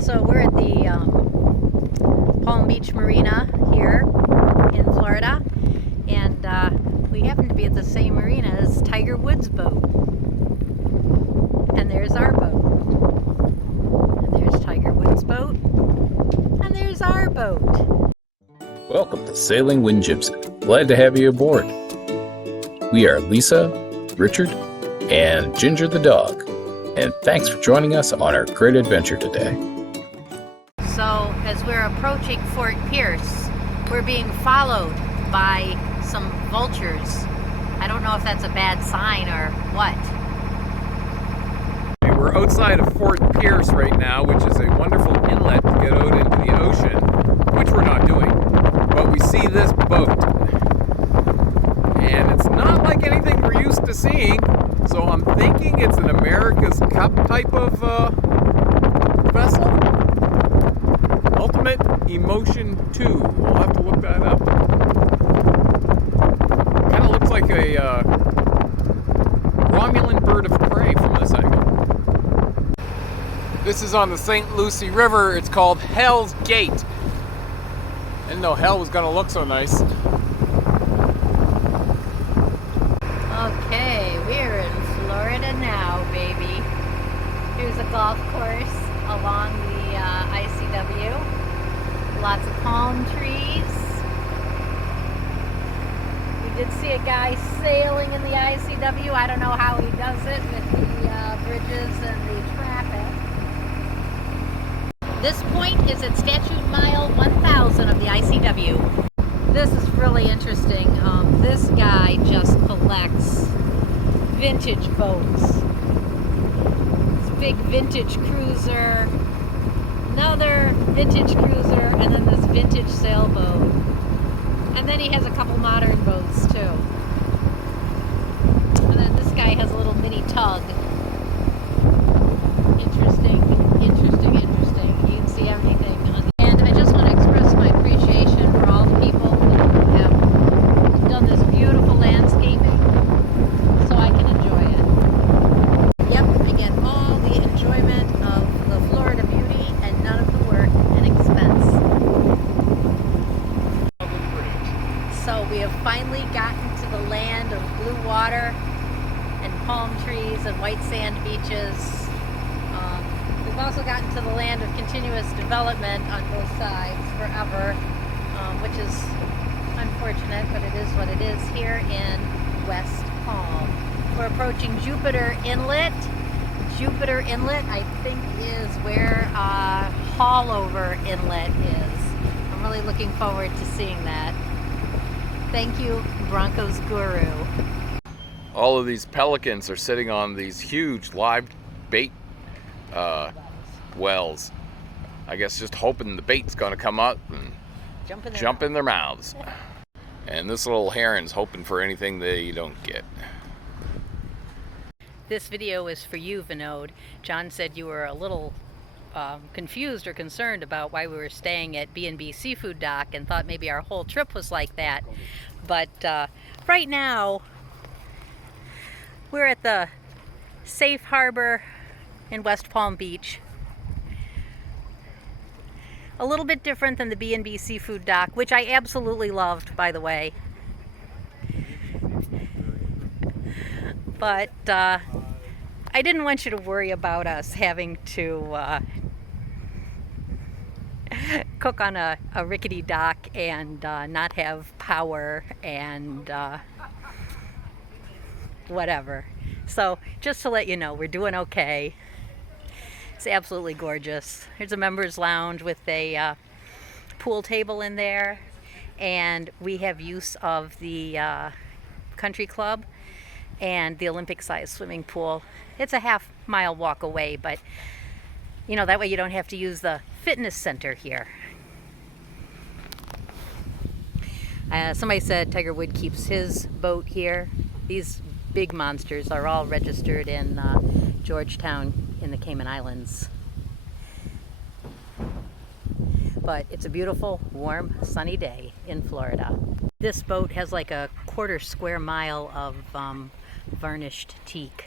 So we're at the Palm Beach Marina here in Florida, and we happen to be at the same marina as Tiger Woods' boat. And there's our boat. And there's Tiger Woods' boat. And there's our boat. Welcome to Sailing Wind Gypsy. Glad to have you aboard. We are Lisa, Richard, and Ginger the dog. And thanks for joining us on our great adventure today. So as we're approaching Fort Pierce, we're being followed by some vultures. I don't know if that's a bad sign or what. We're outside of Fort Pierce right now, which is a wonderful inlet to get out into the ocean, which we're not doing. But we see this boat. And it's not like anything we're used to seeing. So I'm thinking it's an America's Cup type of vessel. Ultimate Emotion 2. We'll have to look that up. Kind of looks like a Romulan bird of prey from this angle. This is on the St. Lucie River. It's called Hell's Gate. I didn't know hell was gonna look so nice. Okay, we're in Florida now, baby. Here's a golf course along the ICW. Lots of palm trees. We did see a guy sailing in the ICW. I don't know how he does it with the bridges and the traffic. This point is at Statute Mile 1000 of the ICW. This is really interesting. This guy just collects vintage boats. This big vintage cruiser, another vintage cruiser, and then this vintage sailboat. And then he has a couple modern boats too. And then this guy has a little mini tug. Interesting, interesting, interesting. You can see everything. And I just want to express my appreciation for all the people who have done this beautiful landscaping so I can enjoy it. Yep, I get all the enjoyment of the Florida beauty and none of the work and expense. So we have finally gotten to the land of blue water and palm trees and white sand beaches. We've also gotten to the land of continuous development on both sides forever, which is unfortunate, but it is what it is here in West Palm. We're approaching Jupiter Inlet. Jupiter Inlet, I think, is where Haulover Inlet is. I'm really looking forward to seeing that. Thank you, Broncos Guru. All of these pelicans are sitting on these huge live bait wells. I guess just hoping the bait's gonna come up and jump in their mouths. And this little heron's hoping for anything they don't get. This video is for you, Vinod. John said you were a little confused or concerned about why we were staying at B&B Seafood Dock and thought maybe our whole trip was like that. But right now, we're at the Safe Harbor in West Palm Beach. A little bit different than the B&B Seafood Dock, which I absolutely loved, by the way. But I didn't want you to worry about us having to cook on a rickety dock and not have power and whatever. So just to let you know, we're doing okay. It's absolutely gorgeous. There's a members lounge with a pool table in there, and we have use of the country club and the Olympic size swimming pool. It's a half-mile walk away, but you know, that way you don't have to use the fitness center here. Somebody said Tiger Wood keeps his boat here. These big monsters are all registered in Georgetown in the Cayman Islands. But it's a beautiful, warm, sunny day in Florida. This boat has like a quarter square mile of varnished teak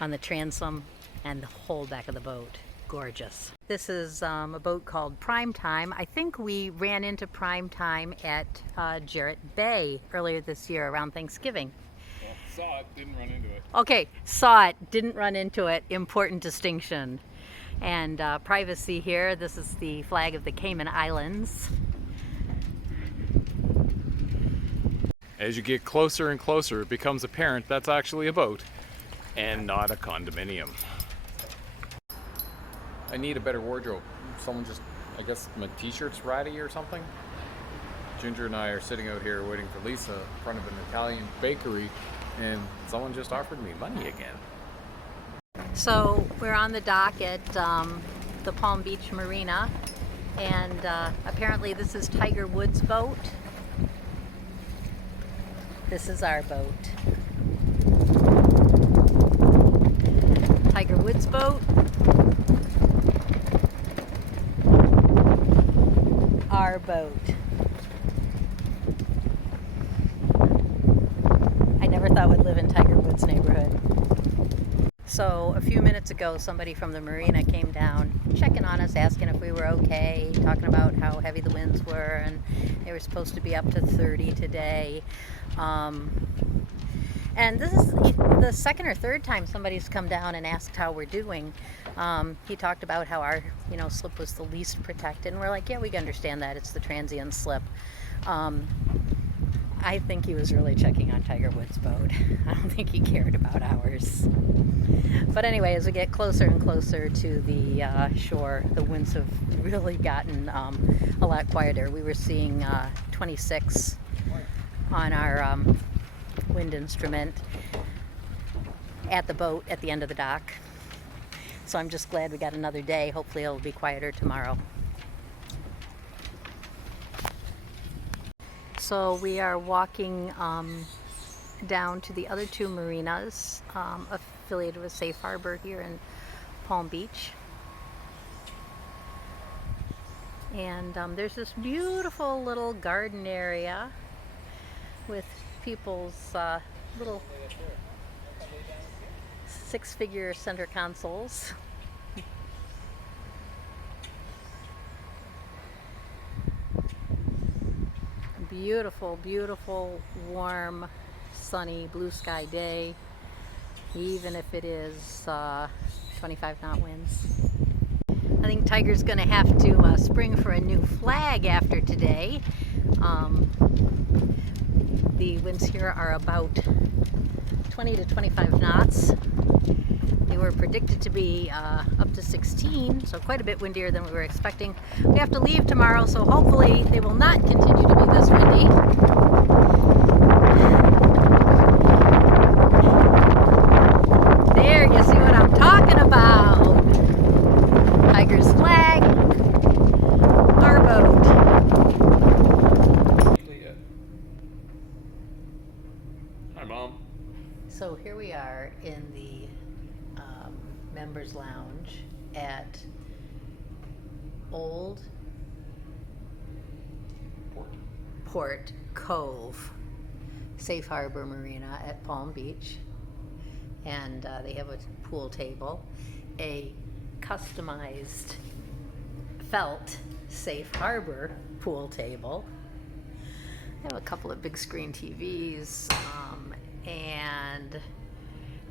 on the transom and the whole back of the boat. gorgeous. This is a boat called Prime Time. I think we ran into Prime Time at Jarrett Bay earlier this year around Thanksgiving. Well, saw it, didn't run into it. Okay, saw it, didn't run into it. Important distinction. And privacy here. This is the flag of the Cayman Islands. As you get closer and closer, it becomes apparent that's actually a boat and not a condominium. I need a better wardrobe. Someone just, I guess my t-shirt's ratty or something. Ginger and I are sitting out here waiting for Lisa in front of an Italian bakery, and someone just offered me money again. So we're on the dock at the Palm Beach Marina, and apparently this is Tiger Woods' boat. This is our boat. Tiger Woods' boat. Our boat. I never thought we'd live in Tiger Woods' neighborhood. So a few minutes ago, somebody from the marina came down, checking on us, asking if we were okay, talking about how heavy the winds were, and they were supposed to be up to 30 today. And this is the second or third time somebody's come down and asked how we're doing. He talked about how our, slip was the least protected, and we're like, yeah, we understand that. It's the transient slip. I think he was really checking on Tiger Woods' boat. I don't think he cared about ours. But anyway, as we get closer and closer to the shore, the winds have really gotten a lot quieter. We were seeing 26 on our wind instrument at the boat at the end of the dock. So I'm just glad we got another day. Hopefully it'll be quieter tomorrow. So we are walking down to the other two marinas affiliated with Safe Harbor here in Palm Beach. And there's this beautiful little garden area with people's little six-figure center consoles. Beautiful, beautiful, warm, sunny, blue sky day, even if it is 25 knot winds. I think Tiger's going to have to spring for a new flag after today. The winds here are about 20 to 25 knots. They were predicted to be up to 16, so quite a bit windier than we were expecting. We have to leave tomorrow, so hopefully they will not continue to be this windy. There, you see what I'm talking about. Tiger's flag, our boat. Hi, Mom. So here we are in the members lounge at Old Port Cove Safe Harbor Marina at Palm Beach, and they have a pool table, a customized felt Safe Harbor pool table. They have a couple of big screen TVs and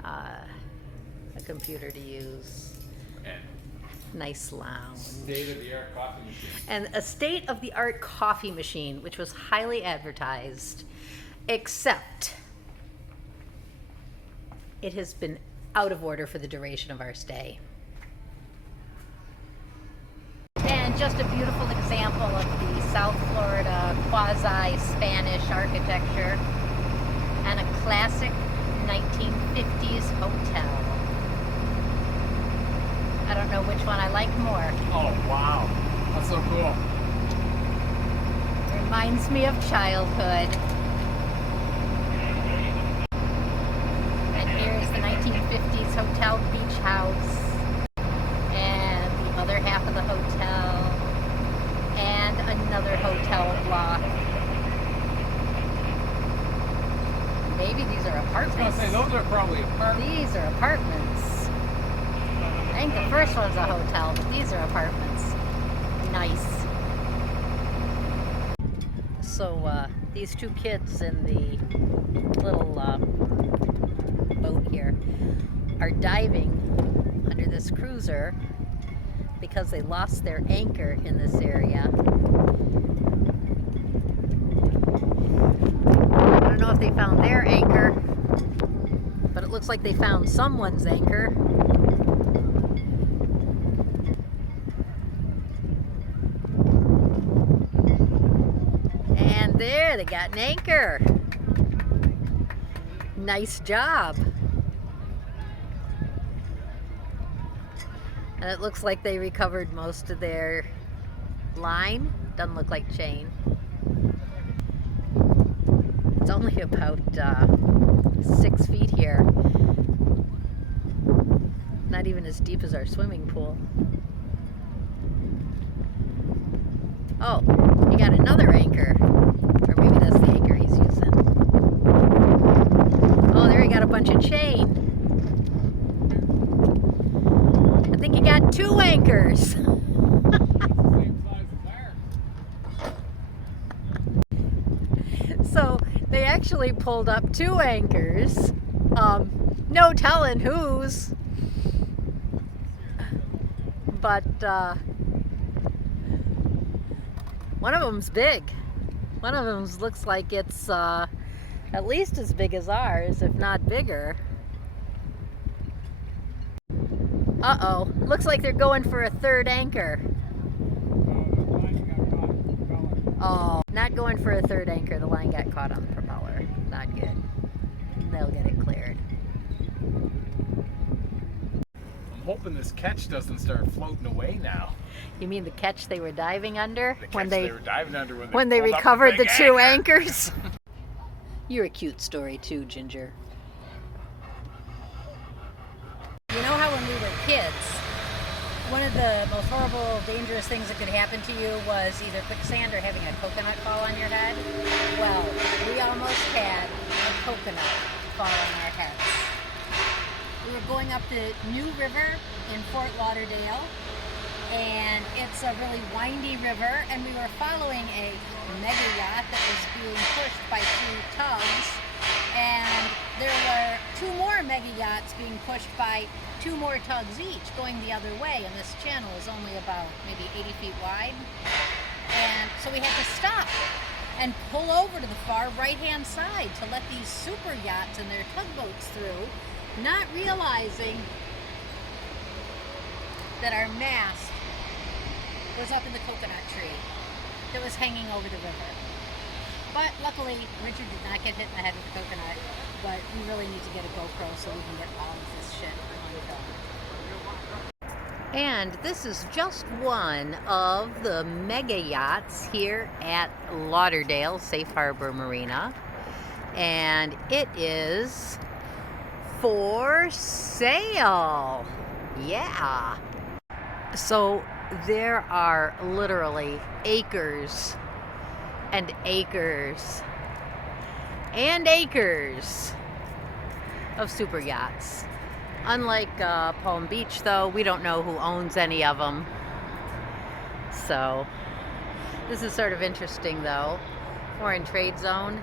a computer to use. And nice lounge. state-of-the-art coffee machine. And a state-of-the-art coffee machine, which was highly advertised, except it has been out of order for the duration of our stay. And just a beautiful example of the South Florida quasi-Spanish architecture and a classic 1950s hotel. I don't know which one I like more. Oh, wow. That's so cool. Reminds me of childhood. And here's the 1950s hotel beach house. And the other half of the hotel. And another hotel block. Maybe these are apartments. I was going to say, those are probably apartments. These are apartments. I think the first one's a hotel, but these are apartments. Nice. So these two kids in the little boat here are diving under this cruiser because they lost their anchor in this area. I don't know if they found their anchor, but it looks like they found someone's anchor. And there, they got an anchor. Nice job. And it looks like they recovered most of their line. Doesn't look like chain. It's only about 6 feet here. Not even as deep as our swimming pool. Oh, he got another anchor. Or maybe that's the anchor he's using. Oh, there he got a bunch of chain. I think he got 2 anchors. So they actually pulled up 2 anchors. No telling whose. But one of them's big. One of them looks like it's at least as big as ours, if not bigger. Uh-oh. Looks like they're going for a 3rd anchor. Oh, not going for a 3rd anchor. The line got caught on the propeller. Not good. They'll get it cleared. I'm hoping this catch doesn't start floating away now. You mean the catch they were diving under? The catch they were diving under when they pulled up recovered the big 2 anchor. anchors? You're a cute story too, Ginger. You know how when we were kids, one of the most horrible, dangerous things that could happen to you was either quicksand or having a coconut fall on your head? Well, we almost had a coconut fall on our heads. We were going up the New River in Fort Lauderdale, and it's a really windy river, and we were following a mega yacht that was being pushed by 2 tugs, and there were 2 more mega yachts being pushed by 2 more tugs each going the other way, and this channel is only about maybe 80 feet wide. And so we had to stop and pull over to the far right-hand side to let these super yachts and their tugboats through, not realizing that our mast was up in the coconut tree that was hanging over the river. But luckily, Richard did not get hit in the head with the coconut, but we really need to get a GoPro so we can get all of this shit on film. And this is just one of the mega yachts here at Lauderdale Safe Harbor Marina. And it is for sale. Yeah. So there are literally acres and acres and acres of super yachts. Unlike Palm Beach, though, we don't know who owns any of them. So this is sort of interesting, though. Foreign trade zone.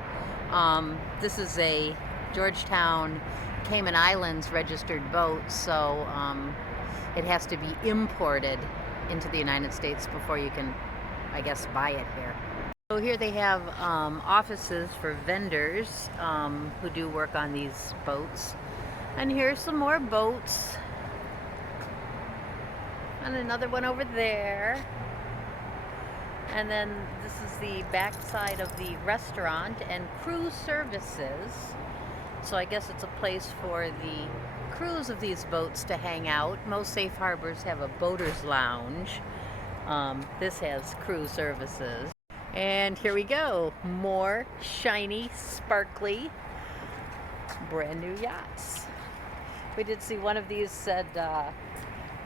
This is a Georgetown, Cayman Islands registered boat, so it has to be imported into the United States before you can, I guess, buy it here. So here they have offices for vendors who do work on these boats. And here's some more boats. And another one over there. And then this is the back side of the restaurant and cruise services. So I guess it's a place for the crews of these boats to hang out. Most safe harbors have a boater's lounge. This has cruise services. And here we go. More shiny, sparkly, brand new yachts. We did see one of these said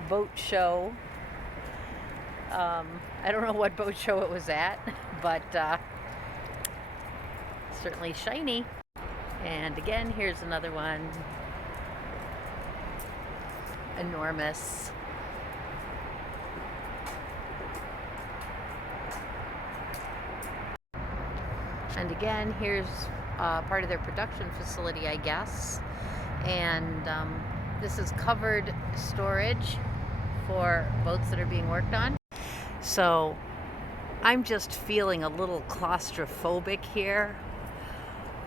boat show. I don't know what boat show it was at, but certainly shiny. And again, here's another one. Enormous. And again, here's part of their production facility, I guess. And this is covered storage for boats that are being worked on. So I'm just feeling a little claustrophobic here,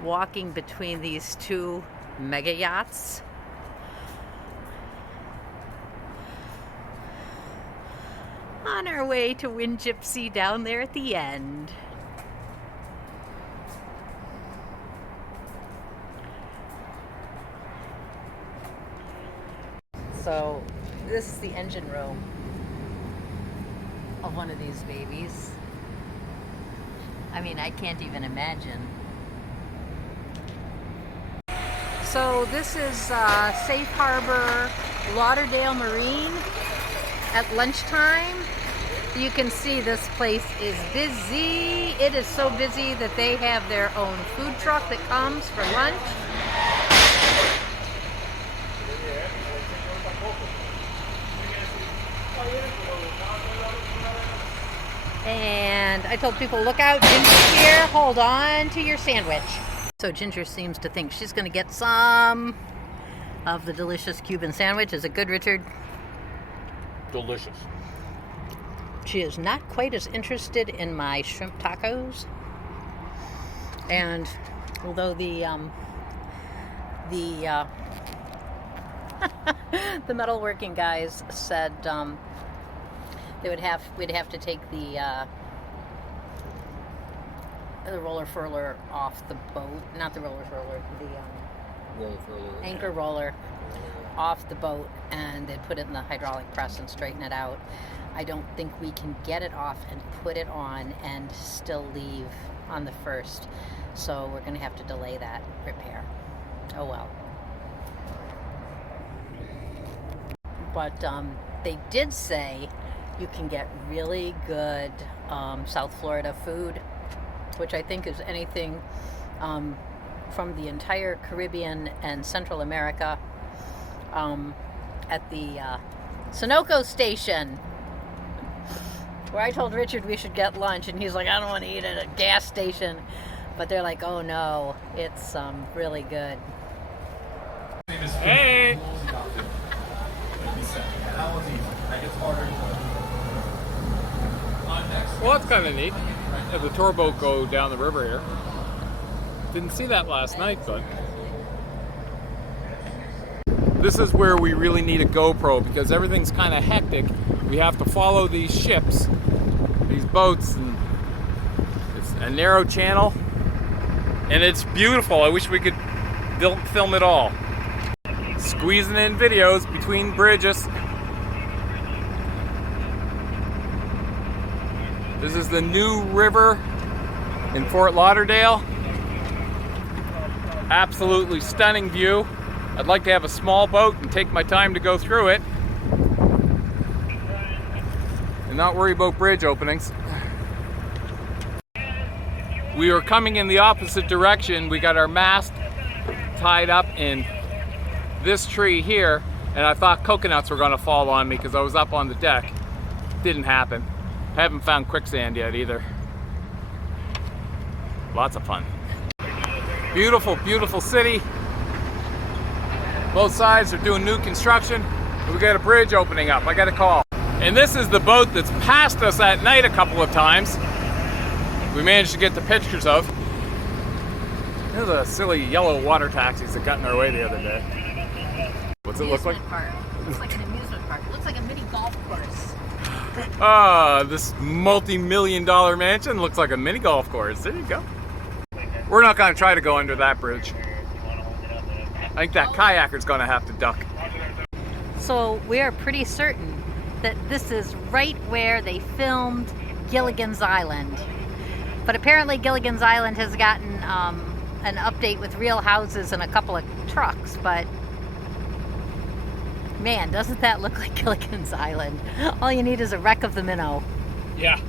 walking between these two mega yachts. On our way to WindGypsy down there at the end. So this is the engine room of one of these babies. I mean, I can't even imagine. So this is Safe Harbor Lauderdale Marine at lunchtime. You can see this place is busy. It is so busy that they have their own food truck that comes for lunch. And I told people, look out, Ginger's here, hold on to your sandwich. So Ginger seems to think she's going to get some of the delicious Cuban sandwich. Is it good, Richard? Delicious. She is not quite as interested in my shrimp tacos. And although the the metalworking guys said we'd have to take the roller furler off the boat, not the roller furler, the anchor roller off the boat, and they'd put it in the hydraulic press and straighten it out. I don't think we can get it off and put it on and still leave on the 1st. So we're going to have to delay that repair. Oh well. But they did say you can get really good South Florida food, which I think is anything from the entire Caribbean and Central America at the Sunoco station, where I told Richard we should get lunch, and he's like, I don't want to eat at a gas station. But they're like, oh no, it's really good. Hey! Well, that's kind of neat. Have the tour boat go down the river here. Didn't see that last night, but this is where we really need a GoPro, because everything's kind of hectic. We have to follow these ships, these boats, and it's a narrow channel, and it's beautiful. I wish we could film it all. Squeezing in videos between bridges. This is the new river in Fort Lauderdale. Absolutely stunning view. I'd like to have a small boat and take my time to go through it and not worry about bridge openings. We were coming in the opposite direction. We got our mast tied up in this tree here, and I thought coconuts were gonna fall on me because I was up on the deck. Didn't happen. Haven't found quicksand yet either. Lots of fun. Beautiful, beautiful city. Both sides are doing new construction. We got a bridge opening up. I got a call. And this is the boat that's passed us at night a couple of times. We managed to get the pictures of. There's a silly yellow water taxis that got in our way the other day. What's it look like? Park. It looks like an amusement park. It looks like a mini golf course. This multi-million-dollar mansion looks like a mini golf course. There you go. We're not going to try to go under that bridge. I think that kayaker's going to have to duck. So we are pretty certain that this is right where they filmed Gilligan's Island. But apparently Gilligan's Island has gotten an update with real houses and a couple of trucks, but man, doesn't that look like Gilligan's Island? All you need is a wreck of the minnow. Yeah.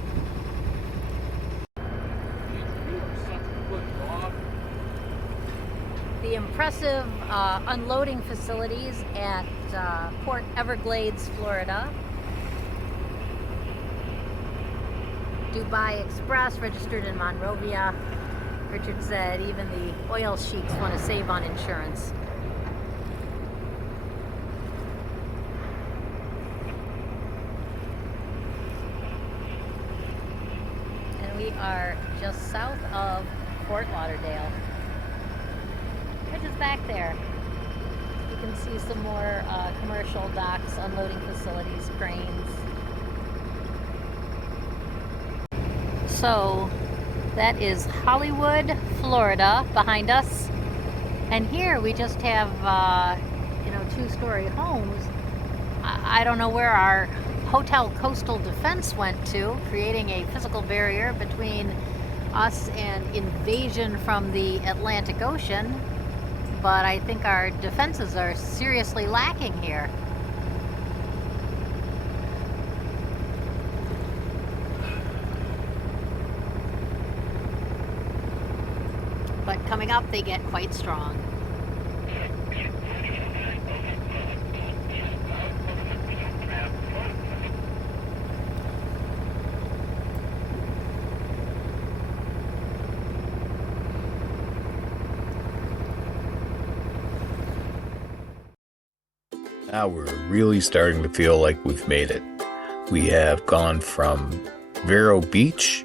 The impressive unloading facilities at Port Everglades, Florida. Dubai Express, registered in Monrovia. Richard said even the oil sheiks want to save on insurance. And we are just south of Fort Lauderdale, which is back there. You can see some more commercial docks, unloading facilities, cranes. So that is Hollywood, Florida behind us. And here we just have, two-story homes. I don't know where our hotel coastal defense went to, creating a physical barrier between us and invasion from the Atlantic Ocean. But I think our defenses are seriously lacking here. But coming up, they get quite strong. Now we're really starting to feel like we've made it. We have gone from Vero Beach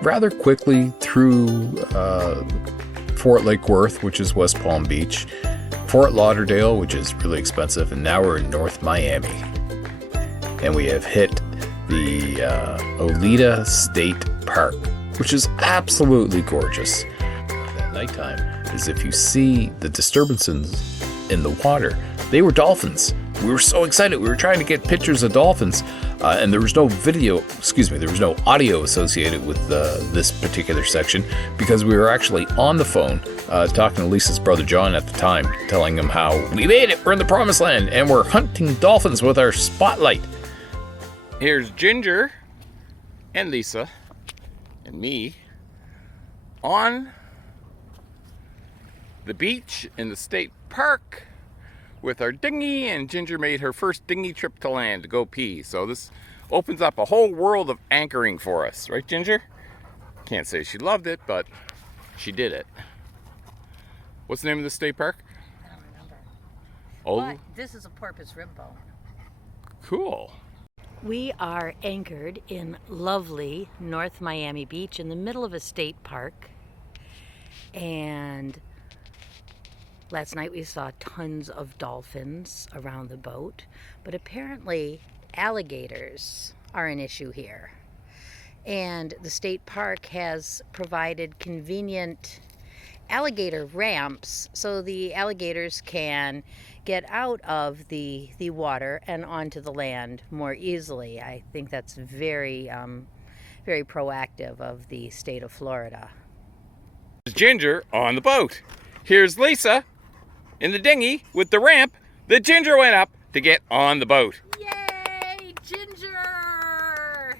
rather quickly through Fort Lake Worth, which is West Palm Beach, Fort Lauderdale, which is really expensive, and now we're in North Miami. And we have hit the Oleta State Park, which is absolutely gorgeous. At nighttime, is if you see the disturbances in the water, they were dolphins. We were so excited. We were trying to get pictures of dolphins, and there was no audio associated with this particular section because we were actually on the phone talking to Lisa's brother John at the time, telling him how we made it. We're in the promised land, and we're hunting dolphins with our spotlight. Here's Ginger and Lisa and me on the beach in the state park with our dinghy, and Ginger made her first dinghy trip to land to go pee. So this opens up a whole world of anchoring for us, right, Ginger? Can't say she loved it, but she did it. What's the name of the state park? I don't remember. Oh, But this is a porpoise rib bone. cool. We are anchored in lovely North Miami Beach in the middle of a state park. And last night we saw tons of dolphins around the boat, but apparently alligators are an issue here. And the state park has provided convenient alligator ramps so the alligators can get out of the water and onto the land more easily. I think that's very, very proactive of the state of Florida. Ginger on the boat. Here's Lisa in the dinghy with the ramp that Ginger went up to get on the boat. Yay, Ginger!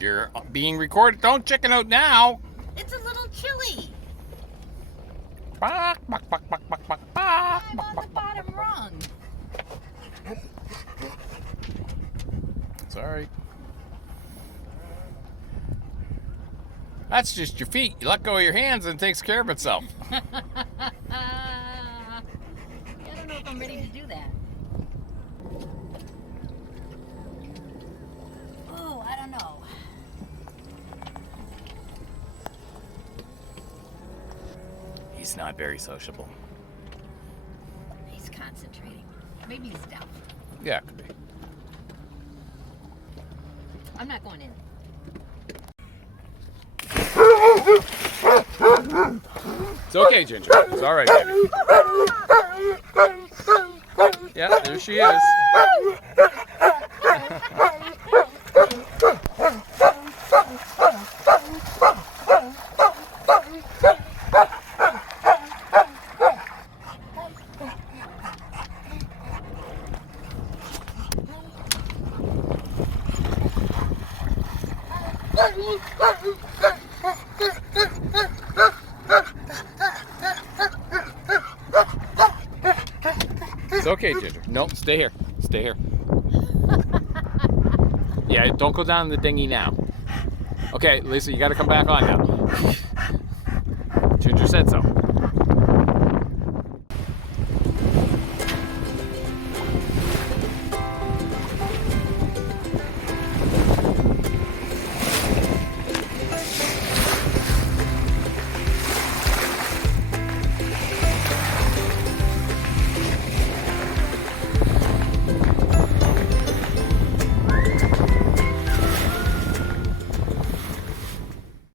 You're being recorded. Don't chicken out now. It's a little chilly. Bak, bak, bak, bak, bak, bak, bak, I'm bak, on the bak, bak. bottom rung. It's all right. That's just your feet. You let go of your hands and it takes care of itself. I don't know if I'm ready to do that. Oh, I don't know. He's not very sociable. He's concentrating. Maybe he's deaf. Yeah, it could be. I'm not going in. It's okay, Ginger. It's all right, baby. Yeah, there she is. It's okay, Ginger. No, stay here. Stay here. Yeah, don't go down in the dinghy now. Okay, Lisa, you got to come back on now. Ginger said so.